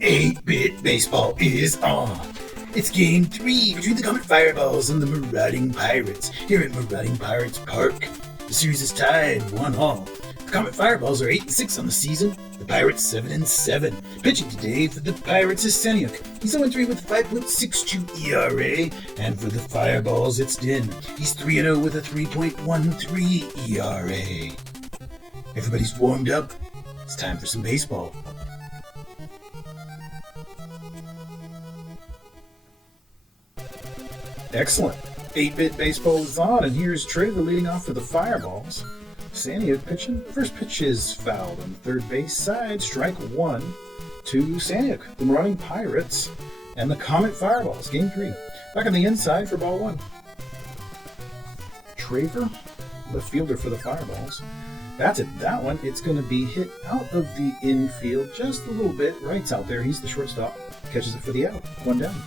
8-bit baseball is on. It's game 3 between the Comet Fireballs and the Marauding Pirates here at Marauding Pirates Park. The series is tied 1-1. The Comet Fireballs are 8-6 on the season. The Pirates 7-7. Pitching today for the Pirates is Saniuk. He's 0-3 with 5.62 ERA. And for the Fireballs, it's Dinn. He's 3-0 with a 3.13 ERA. Everybody's warmed up. It's time for some baseball. Excellent. 8-bit baseball is on, and here's Trevor leading off for the Fireballs. Saniuk pitching. First pitch is fouled on the third base side. Strike 1 to Saniuk. The Marauding Pirates and the Comet Fireballs. Game 3. Back on the inside for ball 1. Trevor, left fielder for the Fireballs. That's it. That one, it's going to be hit out of the infield just a little bit. Right's out there. He's the shortstop. Catches it for the out. 1 down.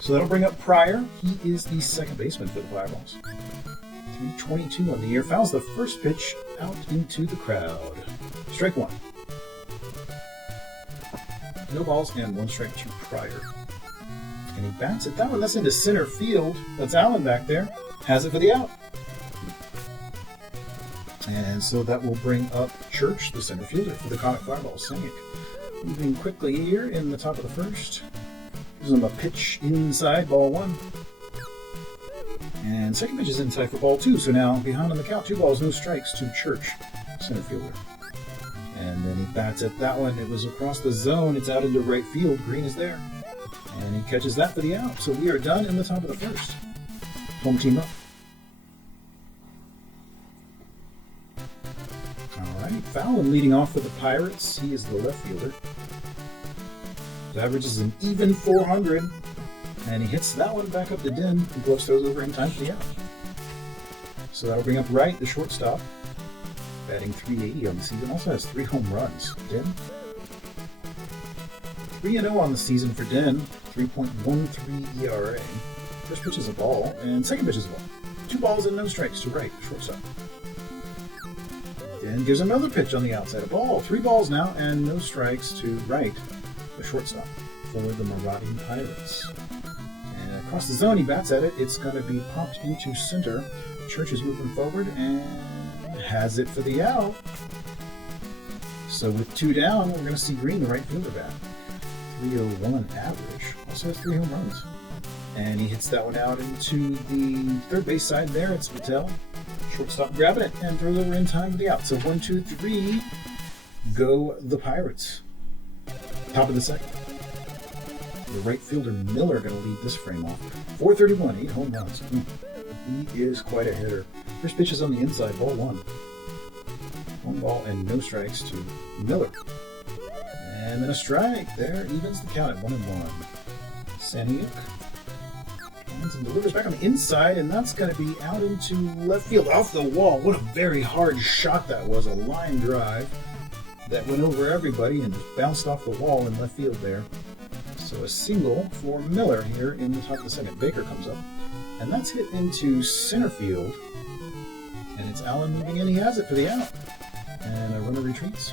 So that'll bring up Pryor. He is the second baseman for the Fireballs. 322 on the year. Fouls the first pitch out into the crowd. Strike 1. No balls and 1 strike to Pryor. And he bats it. That one, that's into center field. That's Allen back there. Has it for the out. And so that will bring up Church, the center fielder for the Comet Fireballs. Saniuk moving quickly here in the top of the first. Gives him a pitch inside, ball 1. And second pitch is inside for ball 2. So now behind on the count, 2 balls, no strikes to Church, center fielder. And then he bats at that one. It was across the zone. It's out into right field. Green is there. And he catches that for the out. So we are done in the top of the first. Home team up. All right, Fallon leading off for the Pirates. He is the left fielder. His average is an even 400, and he hits that one back up to Dinn, who gloves throws over in time for the out. So that'll bring up Wright, the shortstop, batting 380 on the season. Also has 3 home runs. Dinn 3-0 on the season for Dinn, 3.13 ERA. First pitch is a ball, and second pitch is a ball. 2 balls and no strikes to Wright, the shortstop. Dinn gives another pitch on the outside, a ball. 3 balls now and no strikes to Wright, the shortstop for the Marauding Pirates. And across the zone, he bats at it. It's going to be popped into center. Church is moving forward and has it for the out. So with 2 down, we're going to see Green, the right fielder, bat. 301 average. Also has 3 home runs. And he hits that one out into the third base side there. It's Patel. Shortstop grabbing it and throws over in time for the out. So 1, 2, 3. Go the Pirates. Top of the second. The right fielder Miller going to lead this frame off. 431, 8 home runs. He is quite a hitter. First pitch is on the inside, ball 1. 1 ball and no strikes to Miller. And then a strike there, evens the count at 1-1. Saniuk lines and delivers back on the inside, and that's going to be out into left field, off the wall. What a very hard shot that was, a line drive that went over everybody and bounced off the wall in left field there. So a single for Miller here in the top of the second. Baker comes up, and that's hit into center field. And it's Allen moving in. He has it for the out. And a runner retreats.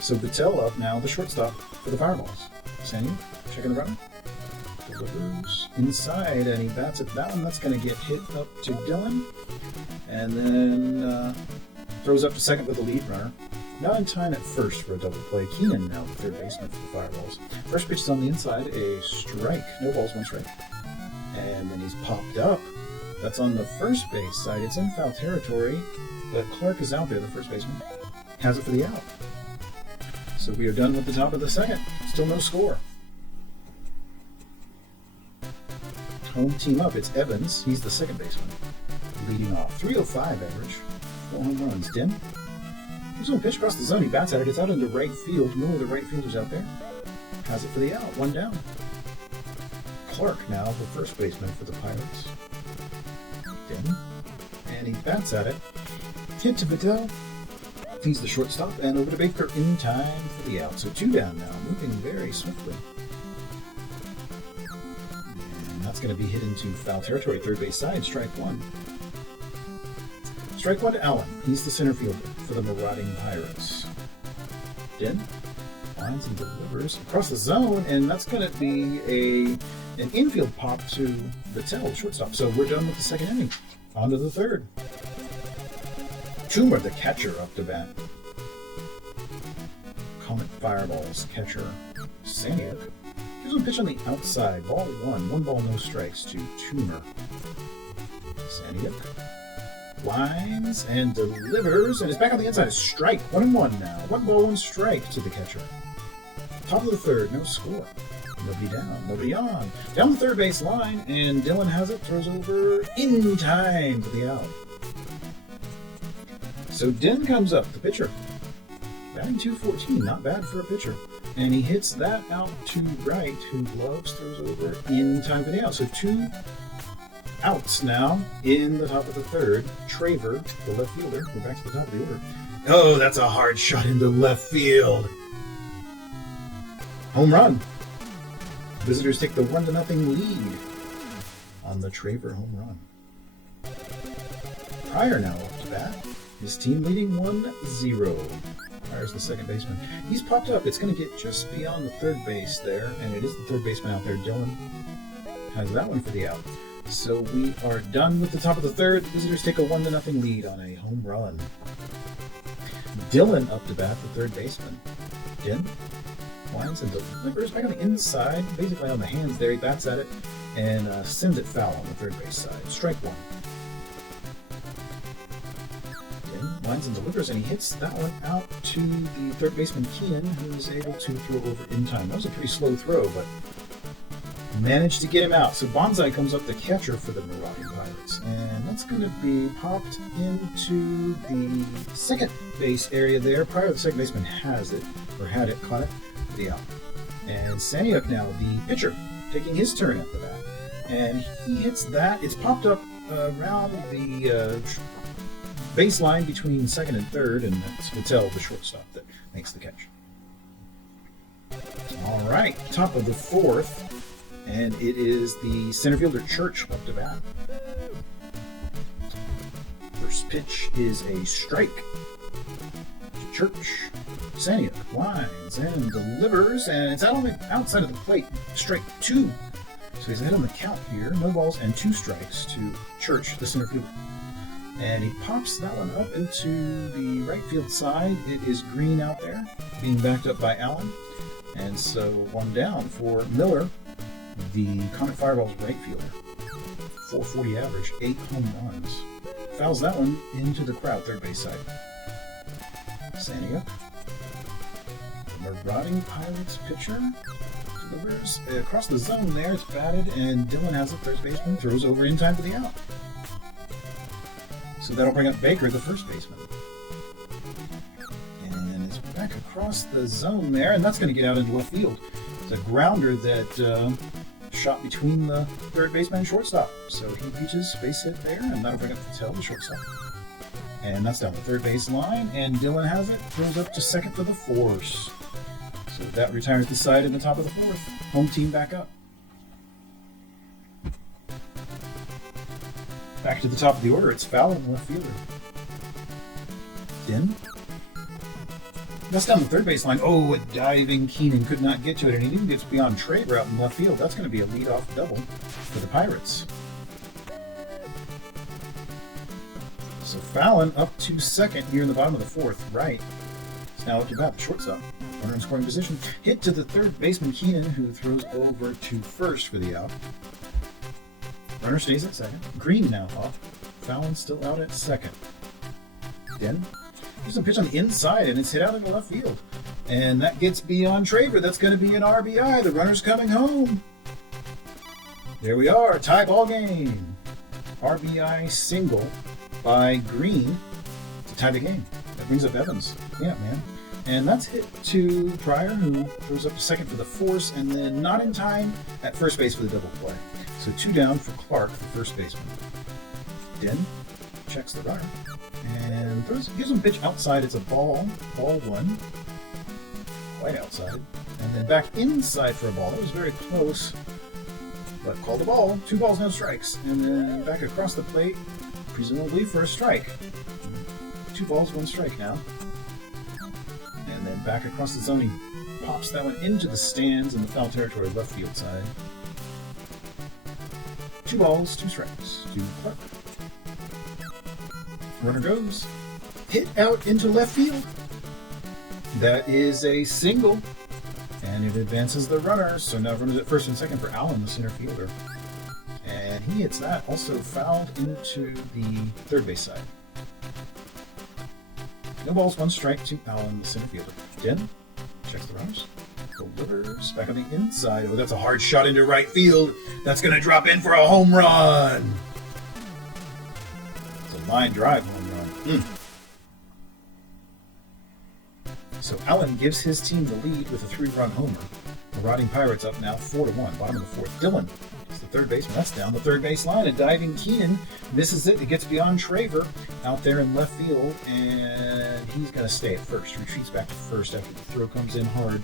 So Patel up now, the shortstop for the Fireballs. Saniuk checking the runner. Delivers inside, and he bats at that one. That's going to get hit up to Dylan. And then throws up to second with the lead runner. Not in time at first for a double play. Keenan now the third baseman for the Fireballs. First pitch is on the inside, a strike. No balls, 1 strike. And then he's popped up. That's on the first base side. It's in foul territory, but Clark is out there, the first baseman. Has it for the out. So we are done with the top of the second. Still no score. Home team up, it's Evans. He's the second baseman. Leading off. 305 average. 4 home runs. Dinn. Here's one pitch across the zone. He bats at it. It's out into right field. Miller, the right fielder's out there. Has it for the out. 1 down. Clark now, the first baseman for the Pirates. Dinn. And he bats at it. Hit to Patel. He's the shortstop. And over to Baker in time for the out. So 2 down now. Moving very swiftly. And that's going to be hit into foul territory. Third base side. Strike 1. Strike one to Allen. He's the center fielder for the Marauding Pirates. Dinn lines and delivers across the zone, and that's going to be an infield pop to Vattel, shortstop. So we're done with the second inning. On to the third. Toomer, the catcher, up to bat. Comet Fireballs catcher Saniuk gives him a pitch on the outside. Ball one. 1 ball, no strikes to Toomer. Saniuk lines and delivers, and it's back on the inside. A strike. 1-1 now. 1 ball, 1 strike to the catcher. Top of the third, no score. Nobody down, nobody on. Down the third base line, and Dylan has it, throws over in time to the out. So Dinn comes up, the pitcher. Batting .214, not bad for a pitcher. And he hits that out to right, who gloves, throws over in time for the out. So 2 outs now in the top of the third. Traver, the left fielder, we're back to the top of the order. Oh, that's a hard shot into left field. Home run. Visitors take the 1-0 lead on the Traver home run. Pryor now up to bat. His team leading 1-0. Pryor's the second baseman. He's popped up. It's going to get just beyond the third base there, and it is the third baseman out there. Dylan has that one for the out. So we are done with the top of the third. The visitors take a 1-0 lead on a home run. Dylan up to bat, the third baseman. Dinn lines and delivers back on the inside, basically on the hands there. He bats at it and sends it foul on the third base side. Strike one. Dinn lines and delivers, and he hits that one out to the third baseman Keenan, who is able to throw over in time. That was a pretty slow throw, but managed to get him out. So Bonsai comes up, the catcher for the Marauding Pirates, and that's going to be popped into the second base area there. Prior, the second baseman has it, or had it, caught it. The out. And Saniuk now, the pitcher, taking his turn at the bat. And he hits that. It's popped up around the baseline between second and third, and it's Vattel, the shortstop, that makes the catch. All right, top of the fourth, and it is the center fielder Church up to bat. First pitch is a strike to Church. Saniuk lines and delivers, and it's out on the outside of the plate. Strike 2. So he's ahead on the count here. No balls and 2 strikes to Church, the center fielder. And he pops that one up into the right field side. It is green out there, being backed up by Allen. And so 1 down for Miller, the Comet Fireballs right fielder. 440 average, 8 home runs. Fouls that one into the crowd, third base side. Saniuk. Marauding Pirates pitcher delivers across the zone there. It's batted, and Dylan has it. First baseman throws over in time for the out. So that'll bring up Baker, the first baseman. And it's back across the zone there, and that's going to get out into left field. It's a grounder that shot between the third baseman and shortstop. So he reaches base hit there, and that'll bring up Vattel, the shortstop. And that's down the third base line, and Dylan has it. Throws up to second for the force. So that retires the side in the top of the fourth. Home team back up. Back to the top of the order. It's foul in the left fielder. Dinn. That's down the third base line. Oh, a diving Keenan could not get to it, and he even gets beyond Traver out in left field. That's going to be a leadoff double for the Pirates. So Fallon up to second here in the bottom of the fourth. Right. It's now up to bat, the shortstop. Runner in scoring position. Hit to the third baseman Keenan, who throws over to first for the out. Runner stays at second. Green now off. Fallon still out at second. Dinn. There's a pitch on the inside, and it's hit out into left field. And that gets beyond Traver. That's going to be an RBI. The runner's coming home. There we are. Tie ball game. RBI single by Green to tie the game. That brings up Evans. Yeah, man. And that's hit to Pryor, who throws up to second for the force, and then not in time at first base for the double play. So 2 down for Clark, the first baseman. Dinn checks the runner and gives him a pitch outside. It's a ball 1, quite outside, and then back inside for a ball. That was very close, but called a ball. 2 balls, no strikes, and then back across the plate. presumably for a strike. 2 balls, 1 strike now. And then back across the zone, he pops that one into the stands in the foul territory left field side. 2 balls, 2 strikes to Clark. Runner goes. Hit out into left field. That is a single. And it advances the runner. So now runners at first and second for Allen, the center fielder. And he hits that, also fouled into the third base side. No balls, 1 strike to Allen, the center fielder. Dinn checks the runners. Delivers back on the inside. Oh, that's a hard shot into right field. That's going to drop in for a home run. It's a line drive home run. So Allen gives his team the lead with a 3-run homer. Marauding Pirates up now 4-1, bottom of the 4th. Dillon is the third baseman. That's down the third base line. A diving Keenan misses it. It gets beyond Traver out there in left field, and he's going to stay at first. Retreats back to first after the throw comes in hard.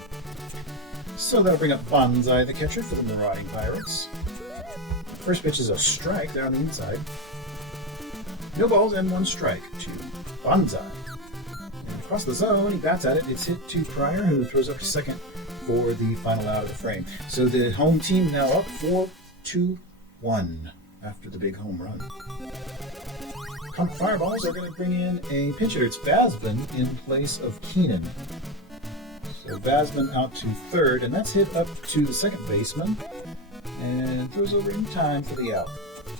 So that'll bring up Bonsai, the catcher for the Marauding Pirates. First pitch is a strike there on the inside. No balls and 1 strike to Bonsai. And across the zone, he bats at it. It's hit to Pryor, who throws up to second for the final out of the frame. So the home team now up 4-2-1 after the big home run. Comet Fireballs are going to bring in a pinch hitter. It's Basman in place of Keenan. So Basman out to third, and that's hit up to the second baseman, and throws over in time for the out.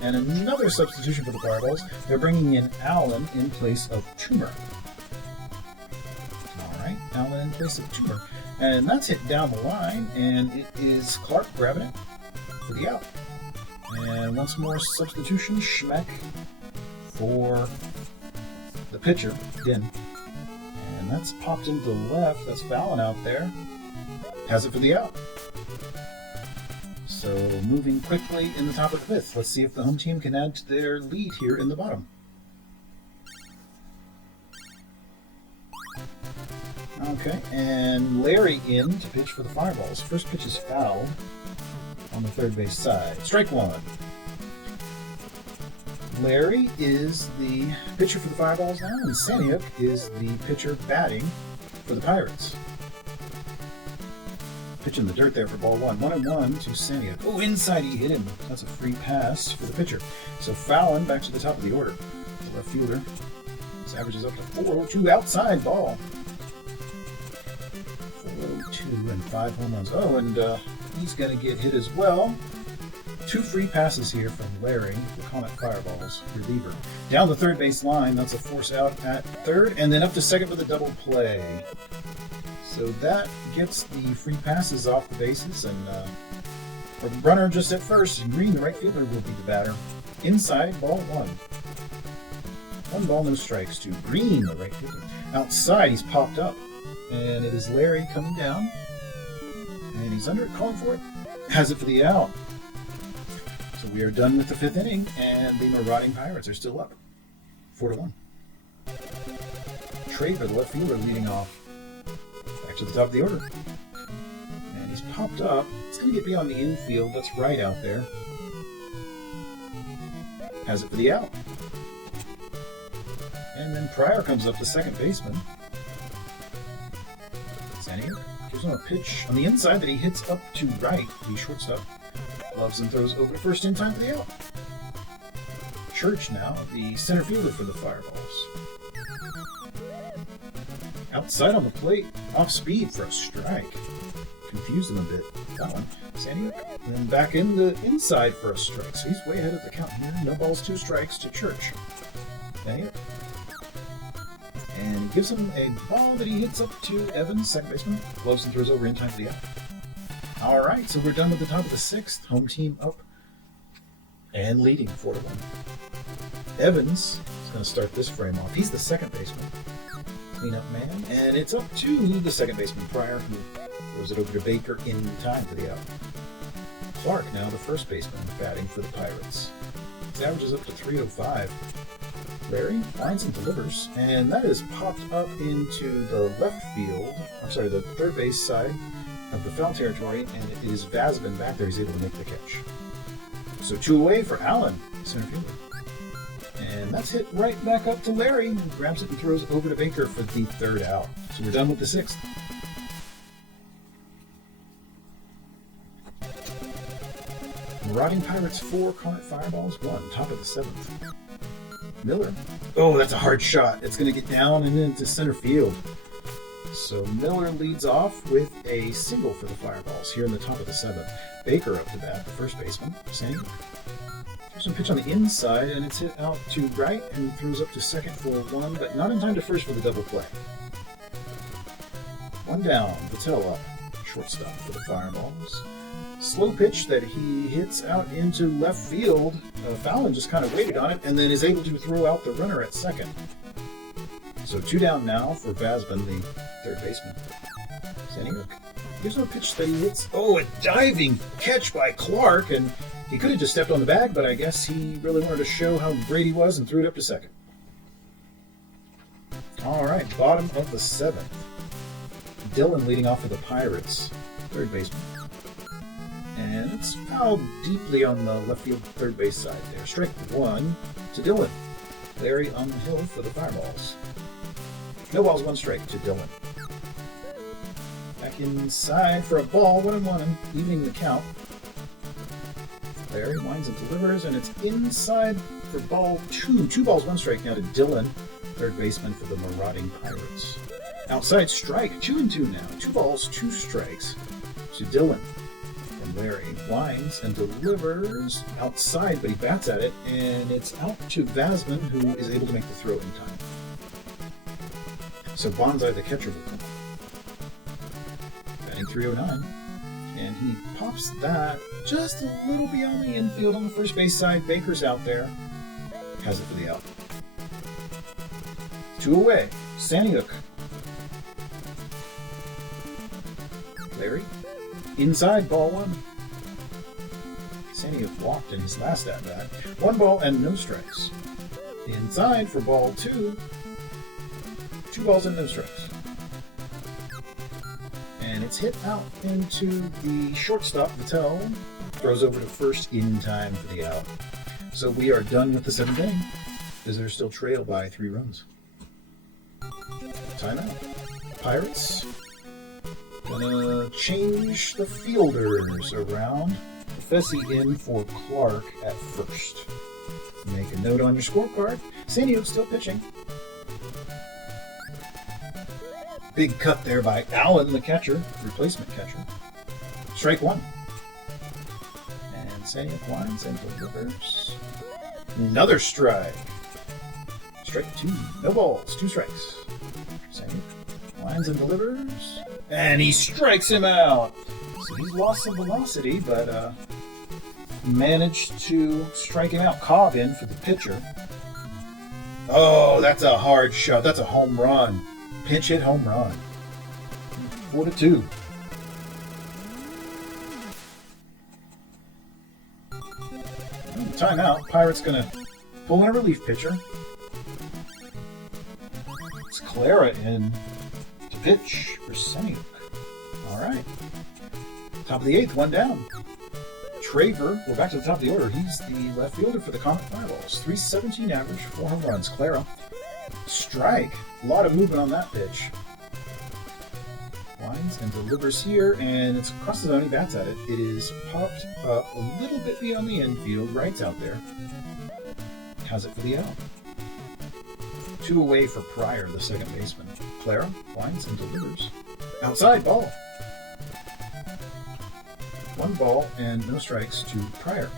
And another substitution for the Fireballs. They're bringing in Allen in place of Toomer. All right, Allen in place of Toomer. And that's hit down the line, and it is Clark grabbing it for the out. And once more substitution, Schmeck for the pitcher, Dinn. And that's popped into the left. That's Fallon out there. Has it for the out. So moving quickly in the top of the 5th. Let's see if the home team can add to their lead here in the bottom. Okay, and Larry in to pitch for the Fireballs. First pitch is fouled on the third base side. Strike 1. Larry is the pitcher for the Fireballs now, and Saniuk is the pitcher batting for the Pirates. Pitch in the dirt there for ball 1. 1-1 to Saniuk. Oh, inside he hit him. That's a free pass for the pitcher. So Fallon back to the top of the order. The left fielder. This averages up to 402 outside ball. 402 and 5 home runs. Oh, and he's going to get hit as well. 2 free passes here from Larry, the Comet Fireballs reliever. Down the third base line, that's a force out at third, and then up to second for the double play. So that gets the free passes off the bases, and for the runner just at first, and Green, the right fielder, will be the batter. Inside, ball 1. 1 ball, no strikes to Green, the right fielder. Outside, he's popped up, and it is Larry coming down, and he's under it, calling for it. Has it for the out. So we are done with the 5th inning, and the Marauding Pirates are still up, 4-1. Traver, the left fielder, leading off. Back to the top of the order. And he's popped up. It's going to get beyond the infield. That's right out there. Has it for the out. And then Pryor comes up, the second baseman. Saniuk gives him a pitch on the inside that he hits up to right. The shortstop loves and throws over to first in time for the out. Church now, the center fielder for the Fireballs. Outside on the plate, off speed for a strike. Confused him a bit. That one. Saniuk. And then back in the inside for a strike. So he's way ahead of the count here. No balls, 2 strikes to Church. Saniuk. And he gives him a ball that he hits up to Evans, second baseman. Gloves and throws over in time for the out. All right, so we're done with the top of the 6th. Home team up and leading 4-1. Evans is going to start this frame off. He's the second baseman. Cleanup man, and it's up to the second baseman, Pryor, who throws it over to Baker in time for the out. Clark now the first baseman, batting for the Pirates. His average is up to 305. Larry finds and delivers, and that is popped up into the left field, the third base side of the foul territory, and it is Basman back there. He's able to make the catch. So 2 away for Allen, center fielder. And that's hit right back up to Larry, who grabs it and throws over to Baker for the third out. So we're done with the sixth. Marauding Pirates 4, Comet Fireballs 1, top of the seventh. Miller. Oh, that's a hard shot. It's going to get down and into center field. So Miller leads off with a single for the Fireballs here in the top of the seventh. Baker up to bat, the first baseman. Saniuk. There's a pitch on the inside, and it's hit out to right, and throws up to second for one, but not in time to first for the double play. One down, Patel up. Shortstop for the Fireballs. Slow pitch that he hits out into left field. Fallon just kind of waited on it and then is able to throw out the runner at second. So two down now for Vasman, the third baseman. Saniuk. Here's no pitch that he hits. Oh, a diving catch by Clark, and he could have just stepped on the bag, but I guess he really wanted to show how great he was and threw it up to second. All right, bottom of the seventh. Dillon leading off for the Pirates, third baseman. And it's fouled deeply on the left field third base side there. Strike one to Dillon. Larry on the hill for the Fireballs. No balls, one strike to Dillon. Back inside for a ball, 1-1, and evening the count. Larry winds and delivers, and it's inside for ball two. 2 balls, 1 strike now to Dillon, third baseman for the Marauding Pirates. Outside strike, 2-2 now. 2 balls, 2 strikes to Dillon. Larry winds and delivers outside, but he bats at it, and it's out to Vasman, who is able to make the throw in time. So Bonsai, the catcher, will come. Batting 309, and he pops that just a little beyond the infield on the first base side. Baker's out there, has it for the out. 2 away, Saniuk. Larry. Inside, ball 1. Saniuk walked in his last at-bat. 1 ball and no strikes. Inside for ball 2. 2 balls and no strikes. And it's hit out into the shortstop, Patel. Throws over to first in time for the out. So we are done with the 7th inning. Visitors still trail by 3 runs. Timeout. Pirates. Gonna change the fielders around. Fessy in for Clark at first. Make a note on your scorecard. Saniuk still pitching. Big cut there by Allen, the catcher, replacement catcher. Strike 1. And Saniuk winds and delivers. Another strike. Strike 2. No balls, 2 strikes. Saniuk winds and delivers. And he strikes him out. So he's lost some velocity, but managed to strike him out. Cobb in for the pitcher. Oh, that's a hard shot. That's a home run. Pinch hit home run. 4-2. Timeout. Pirates gonna pull in a relief pitcher. It's Clara in to pitch for Saniuk. All right. Top of the 8th, 1 down. Traver, we're back to the top of the order. He's the left fielder for the Comet Fireballs. 317 average, 4 home runs. Clara. Strike. A lot of movement on that pitch. Winds and delivers here, and it's across the zone. He bats at it. It is popped up a little bit beyond the infield. Right's out there. Has it for the out. 2 away for Pryor, the second baseman. Clara winds and delivers. Outside ball. 1 ball and no strikes to Pryor.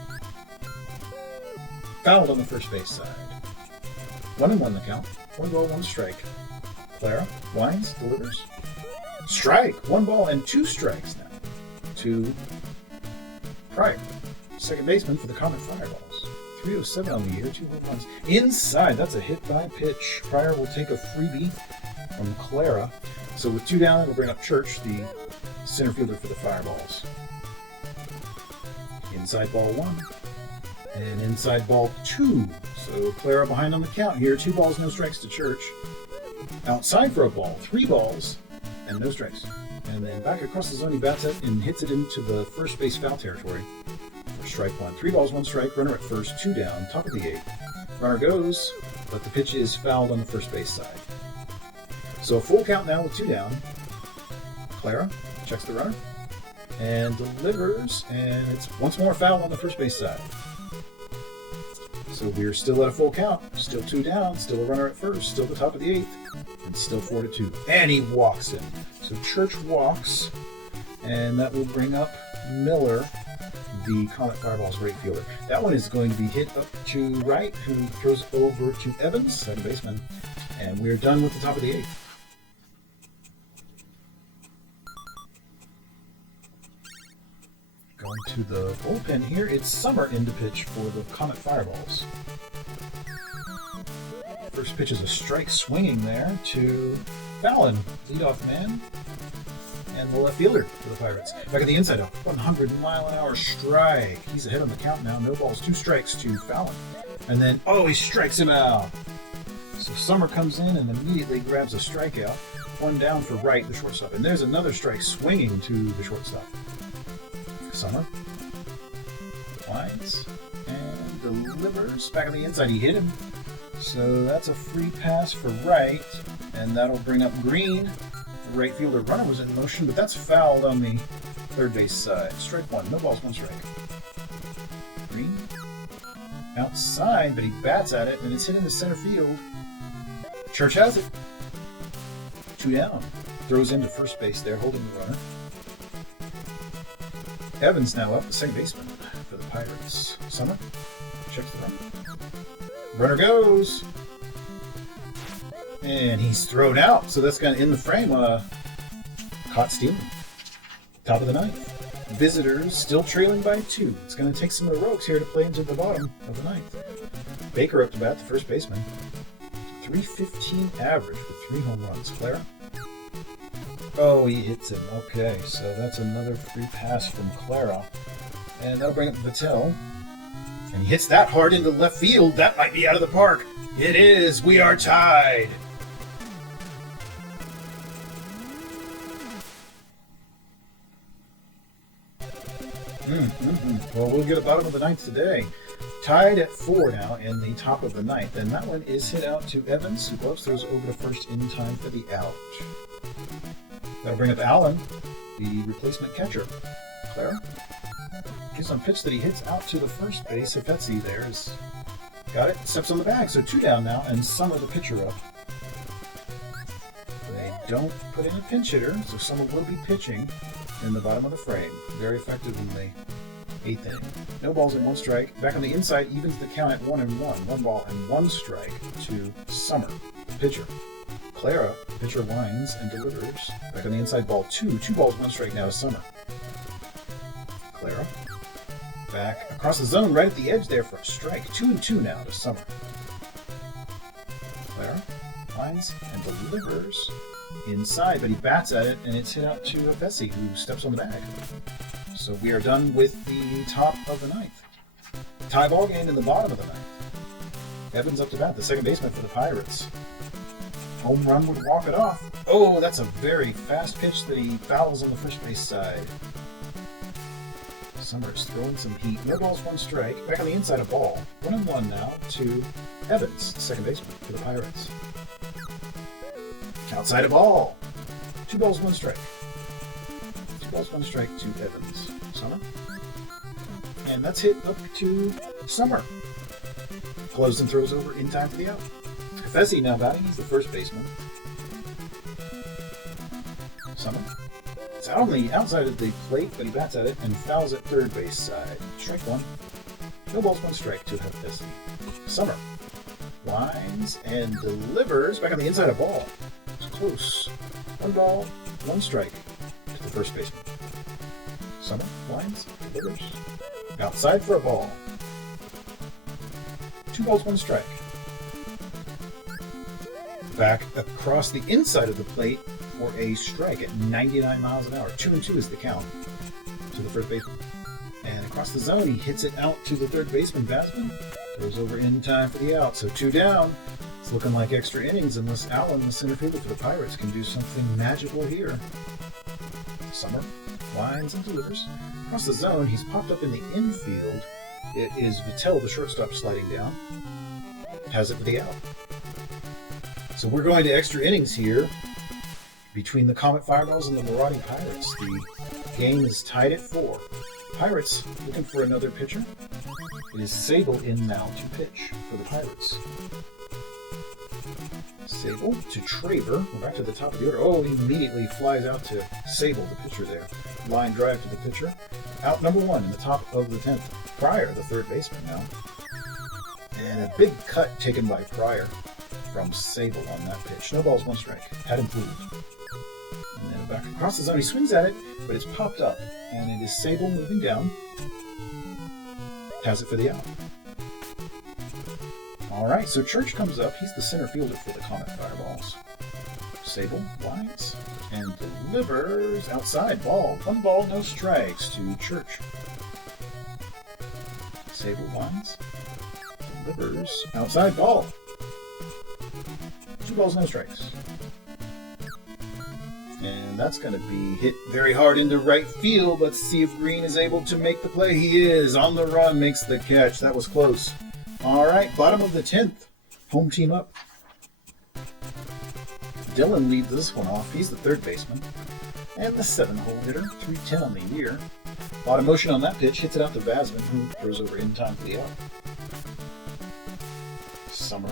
Fouled on the first base side. 1-1 the count. 1 ball, 1 strike. Clara winds, delivers. Strike. 1 ball and 2 strikes now to Pryor, second baseman for the Comet Fireballs. 307 on the year, 2 home runs. Inside, that's a hit by pitch. Pryor will take a freebie from Clara. So with 2 down, it'll bring up Church, the center fielder for the Fireballs. Inside ball 1 and inside ball 2. So Clara behind on the count here. 2 balls, no strikes to Church. Outside for a ball, 3 balls and no strikes. And then back across the zone, he bats it and hits it into the first base foul territory for strike 1. 3 balls, 1 strike. Runner at first, 2 down. Top of the 8th. Runner goes, but the pitch is fouled on the first base side. So a full count now with 2 down. Clara checks the runner and delivers, and it's once more fouled on the first base side. So we're still at a full count, still 2 down, still a runner at first, still the top of the 8th, and still 4-2. And he walks in. So Church walks, and that will bring up Miller, the Comet Fireballs right fielder. That one is going to be hit up to right, who throws over to Evans, second baseman, and we're done with the top of the 8th. Going to the bullpen here, it's Summer in to pitch for the Comet Fireballs. First pitch is a strike swinging there to Fallon, leadoff man, and the left fielder for the Pirates. Back at the inside, a 100-mile-an-hour strike. He's ahead on the count now. No balls, 2 strikes to Fallon. And then, he strikes him out. So Summer comes in and immediately grabs a strikeout. 1 down for Wright, the shortstop. And there's another strike swinging to the shortstop. Summer lines and delivers. Back on the inside, he hit him. So that's a free pass for Wright, and that'll bring up Green. The right fielder runner was in motion, but that's fouled on the third base side. Strike 1, no balls, 1 strike. Green outside, but he bats at it, and it's hit into center field. Church has it. 2 down. Throws into first base there, holding the runner. Evans now up, the second baseman for the Pirates. Summer checks the run. Runner goes. And he's thrown out, so that's going to end the frame on a caught stealing. Top of the 9th. Visitors still trailing by 2. It's going to take some heroics here to play into the bottom of the 9th. Baker up to bat, the first baseman. .315 average with 3 home runs. Clara? Oh, he hits him. Okay, so that's another free pass from Clara. And that'll bring up Vittel. And he hits that hard into left field. That might be out of the park. It is. We are tied. Well, we'll get a bottom of the 9th today. Tied at 4 now in the top of the 9th. And that one is hit out to Evans, who gloves throws over to first in time for the out. That'll bring up Allen, the replacement catcher. Clara gives him a pitch that he hits out to the first base. Hafetzi there is got it, steps on the bag. So 2 down now, and Summer the pitcher up. They don't put in a pinch hitter, so Summer will be pitching in the bottom of the frame. Very effective in the 8th inning. No balls and 1 strike. Back on the inside, evens the count at 1-1. 1 ball and 1 strike to Summer, the pitcher. Clara, pitcher winds and delivers. Back on the inside, ball 2. 2 balls, 1 strike now to Summer. Clara. Back across the zone, right at the edge there for a strike. 2-2 now to Summer. Clara winds and delivers inside, but he bats at it, and it's hit out to Bessie, who steps on the bag. So we are done with the top of the 9th. Tie ball game in the bottom of the 9th. Evans up to bat, the second baseman for the Pirates. Home run would walk it off. Oh, that's a very fast pitch that he fouls on the first base side. Summer is throwing some heat. No balls, 1 strike. Back on the inside, a ball. 1-1 now to Evans, second baseman for the Pirates. Outside a ball. 2 balls, 1 strike. 2 balls, 1 strike to Evans. Summer. And that's hit up to Summer. Closed and throws over in time for the out. Fessy now batting. He's the first baseman. Summer. It's out on the outside of the plate, but he bats at it and fouls at third base side. Strike 1. No balls, 1 strike to Fessy. Summer. Winds and delivers. Back on the inside, a ball. It's close. 1 ball, 1 strike to the first baseman. Summer. Winds. Delivers. Outside for a ball. 2 balls, 1 strike. Back across the inside of the plate for a strike at 99 miles an hour. 2-2 is the count to the first baseman. And across the zone, he hits it out to the third baseman, Basman. Throws over in time for the out. So 2 down. It's looking like extra innings unless Allen, the center fielder for the Pirates, can do something magical here. Summer winds and delivers. Across the zone, he's popped up in the infield. It is Vittel, the shortstop, sliding down. has it for the out. So we're going to extra innings here between the Comet Fireballs and the Marauding Pirates. The game is tied at 4. Pirates looking for another pitcher. It is Sable in now to pitch for the Pirates. Sable to Traver. We're back to the top of the order. Oh, he immediately flies out to Sable, the pitcher there. Line drive to the pitcher. Out number 1 in the top of the 10th. Pryor, the third baseman now. And a big cut taken by Pryor from Sable on that pitch. No balls, 1 strike. Had him fooled. And then back across the zone. He swings at it, but it's popped up. And it is Sable moving down. Has it for the out. Alright, so Church comes up. He's the center fielder for the Comet Fireballs. Sable lines and delivers outside ball. 1 ball, no strikes to Church. Sable lines, delivers outside ball. 2 balls, no strikes. And that's going to be hit very hard into right field. Let's see if Green is able to make the play. He is. On the run, makes the catch. That was close. All right, bottom of the 10th. Home team up. Dylan leads this one off. He's the third baseman. And the 7-hole hitter. 310 on the year. A lot of motion on that pitch. Hits it out to Vasman, who throws over in time for the out. Summer.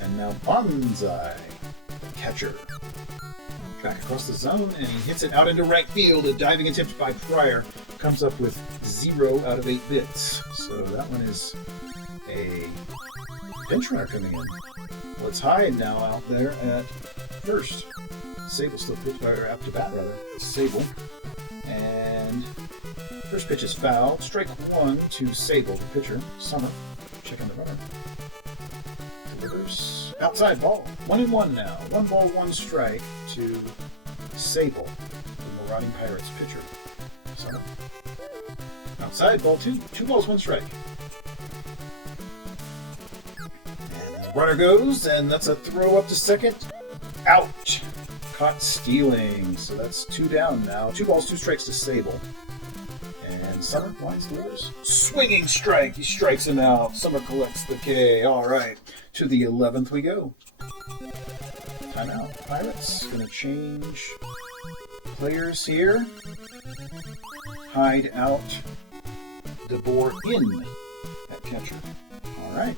And now Bonsai, the catcher. Back across the zone, and he hits it out into right field. A diving attempt by Pryor comes up with 0 out of 8 bits. So that one is a bench runner coming in. Let's hide now out there at first. Sable still pitched by, or up to bat rather. Sable. And first pitch is foul. Strike 1 to Sable, the pitcher. Summer checking the runner. Delivers outside ball. 1-1 now. 1 ball, 1 strike to Sable, the Marauding Pirates pitcher. Summer. Outside ball 2. 2 balls, 1 strike. And the runner goes, and that's a throw up to second. Out. Caught stealing. So that's 2 down now. 2 balls, 2 strikes to Sable. And Summer lines delivers. Swinging strike. He strikes him out. Summer collects the K. All right. To the 11th we go. Timeout. Pirates going to change players here. Hide out DeBoer in at catcher. All right.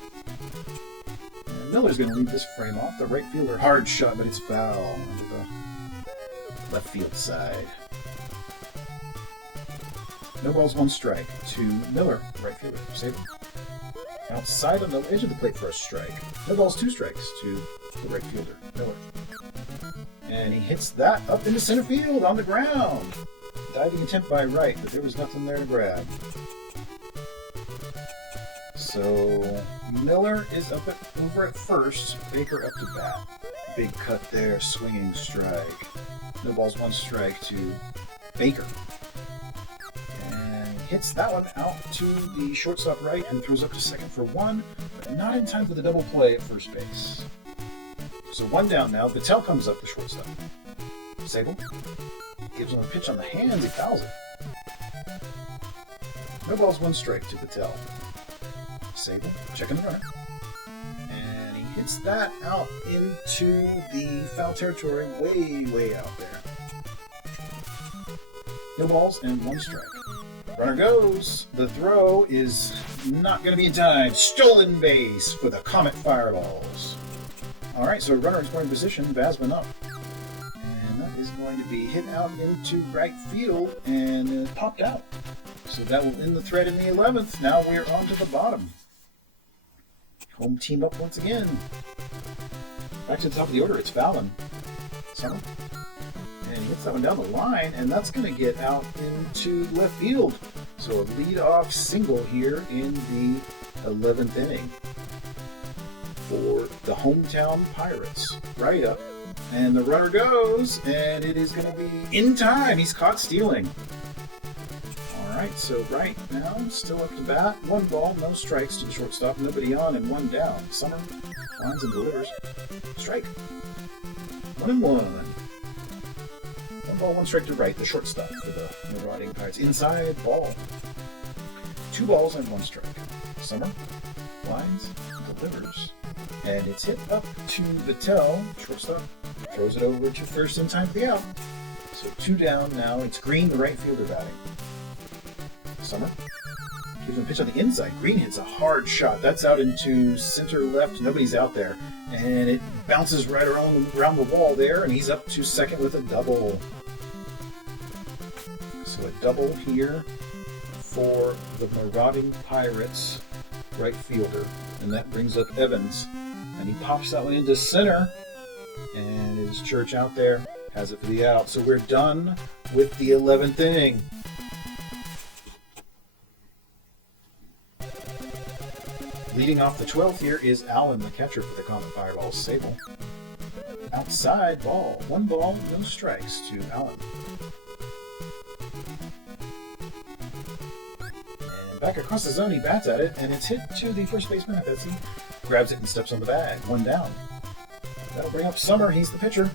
And Miller's going to lead this frame off. The right fielder hard shot, but it's foul onto the left field side. No balls, 1 strike to Miller, right fielder. Save him. Outside on the edge of the plate for a strike. No balls, 2 strikes to the right fielder, Miller. And he hits that up into center field on the ground. Diving attempt by right, but there was nothing there to grab. So Miller is up over at first. Baker up to bat. Big cut there, swinging strike. No balls, 1 strike to Baker. Hits that one out to the shortstop right, who throws up to second for 1, but not in time for the double play at first base. So 1 down now. Vittel comes up, the shortstop. Sable gives him a pitch on the hands. He fouls it. No balls, 1 strike to Vittel. Sable checking the runner. And he hits that out into the foul territory, way out there. No balls and 1 strike. Runner goes. The throw is not going to be in time. Stolen base for the Comet Fireballs. All right, so runner in scoring position. Vasman up. And that is going to be hit out into right field and popped out. So that will end the thread in the 11th. Now we're on to the bottom. Home team up once again. Back to the top of the order. It's Fallon. Summer. And he hits that one down the line, and that's going to get out into left field. So a lead-off single here in the 11th inning for the hometown Pirates. Right up, and the runner goes, and it is going to be in time. He's caught stealing. All right, so right now, still up to bat. 1 ball, no strikes to the shortstop. Nobody on and 1 down. Summer lines and delivers. Strike. 1-1. 1 ball, 1 strike to right, the shortstop for the Marauding Pirates. Inside ball. 2 balls and 1 strike. Summer Lines, delivers. And it's hit up to Vittel, shortstop, throws it over to first in time for the out. So 2 down now. It's Green, the right fielder, batting. Summer gives him a pitch on the inside. Green hits a hard shot. That's out into center left. Nobody's out there. And it bounces right around the wall there, and he's up to second with a double. So a double here for the Marauding Pirates right fielder. And that brings up Evans. And he pops that one into center. And it's Church out there. Has it for the out. So we're done with the 11th inning. Leading off the 12th here is Allen, the catcher for the Comet Fireballs. Sable. Outside ball. 1 ball, no strikes to Allen. And back across the zone, he bats at it, and it's hit to the first baseman, Betsy. Grabs it and steps on the bag. 1 down. That'll bring up Summer. He's the pitcher.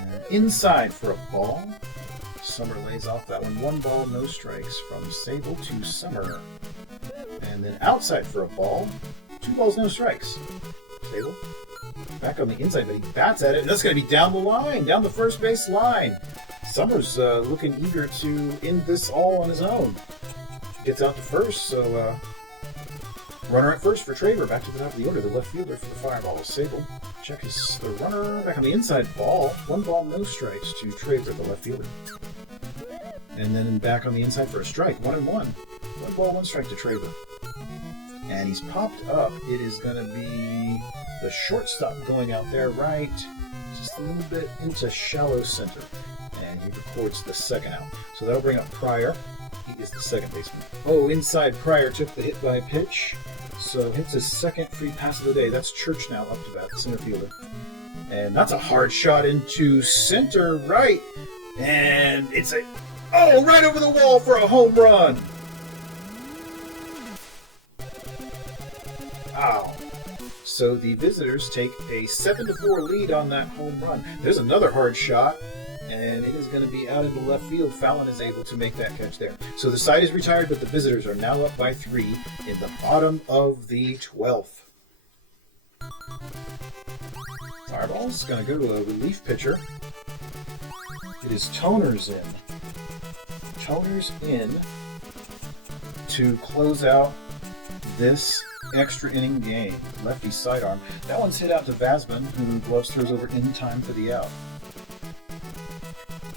And inside for a ball. Summer lays off that one. 1 ball, no strikes from Sable to Summer. And then outside for a ball. 2 balls, no strikes. Sable. Back on the inside, but he bats at it. And that's going to be down the line, down the first base line. Summer's looking eager to end this all on his own. Gets out to first, so runner at first for Traver. Back to the top of the order, the left fielder for the Fireballs. Sable checks the runner back on the inside ball. 1 ball, no strikes to Traver, the left fielder. And then back on the inside for a strike. 1-1. 1 ball, 1 strike to Traver. And he's popped up. It is going to be the shortstop going out there right just a little bit into shallow center. And he records the second out. So that'll bring up Pryor. He is the second baseman. Oh, inside Pryor took the hit by pitch. So hits his second free pass of the day. That's Church now up to bat, the center fielder. And that's a hard shot into center right. And it's right over the wall for a home run. Wow. So the visitors take a 7-4 lead on that home run. There's another hard shot, and it is going to be out into left field. Fallon is able to make that catch there. So the side is retired, but the visitors are now up by 3 in the bottom of the 12th. Fireball's going to go to a relief pitcher. It is Toner's in. Toner's in to close out this extra inning game. Lefty sidearm. That one's hit out to Vasman, who Gloves throws over in time for the out.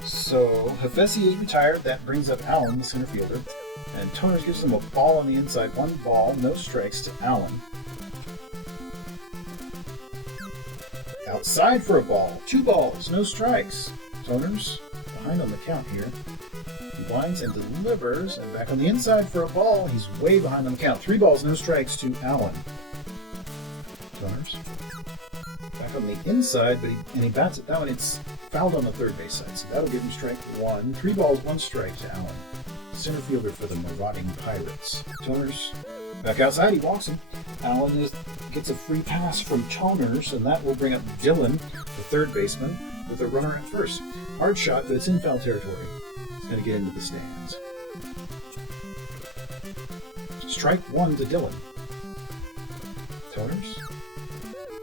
So Hafesi is retired. That brings up Allen, the center fielder. And Toners gives him a ball on the inside. 1 ball, no strikes to Allen. Outside for a ball. 2 balls, no strikes. Toners behind on the count here. He winds and delivers, and back on the inside for a ball. He's way behind on the count. 3 balls, no strikes to Allen. Toners back on the inside, but he bats it down. It's fouled on the third base side, so that'll give him strike 1. 3 balls, 1 strike to Allen. Center fielder for the Marauding Pirates. Toners back outside. He walks him. Allen gets a free pass from Toners, and that will bring up Dylan, the third baseman, with a runner at first. Hard shot, but it's in foul territory. It's going to get into the stands. Strike 1 to Dylan. Toners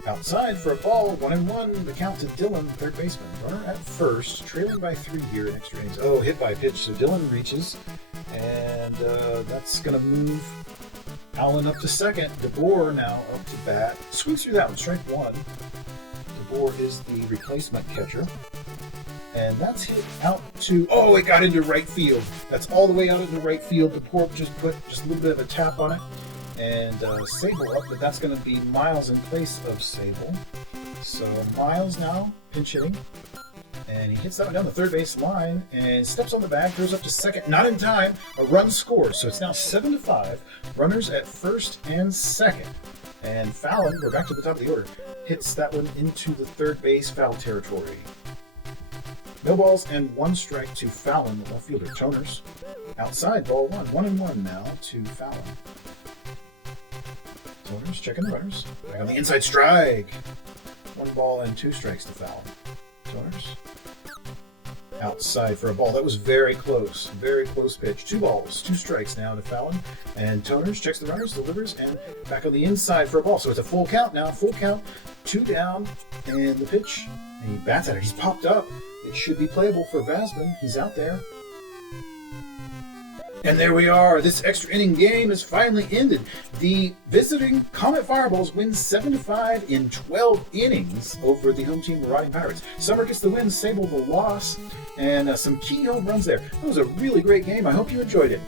outside for a ball. 1-1. The count to Dylan, third baseman. Runner at first, trailing by 3 here in extra innings. Oh, hit by pitch. So Dylan reaches, and that's going to move Allen up to second. DeBoer now up to bat. Swings through that one. Strike 1. DeBoer is the replacement catcher. And that's hit out to... Oh, it got into right field. That's all the way out into right field. DeBoer just put just a little bit of a tap on it. And Sable up, but that's going to be Miles in place of Sable. So Miles now pinch hitting. And he hits that one down the third base line and steps on the bag, throws up to second. Not in time. A run scores. So it's now 7-5. Runners at first and second. And Fallon, we're back to the top of the order, hits that one into the third base foul territory. No balls and 1 strike to Fallon, the left fielder. Toners outside, ball 1. 1-1 now to Fallon. Toners checking the runners. Back on the inside, strike. 1 ball and 2 strikes to Fallon. Toners outside for a ball. That was very close pitch. 2 balls, 2 strikes now to Fallon. And Toners checks the runners, delivers, and back on the inside for a ball. So it's a full count now, 2 down, and the pitch. And he bats at it. He's popped up. It should be playable for Vasman. He's out there. And there we are. This extra inning game is finally ended. The visiting Comet Fireballs wins 7-5 in 12 innings over the home team Marauding Pirates. Summer gets the win, Sable the loss, and some key home runs there. It was a really great game. I hope you enjoyed it.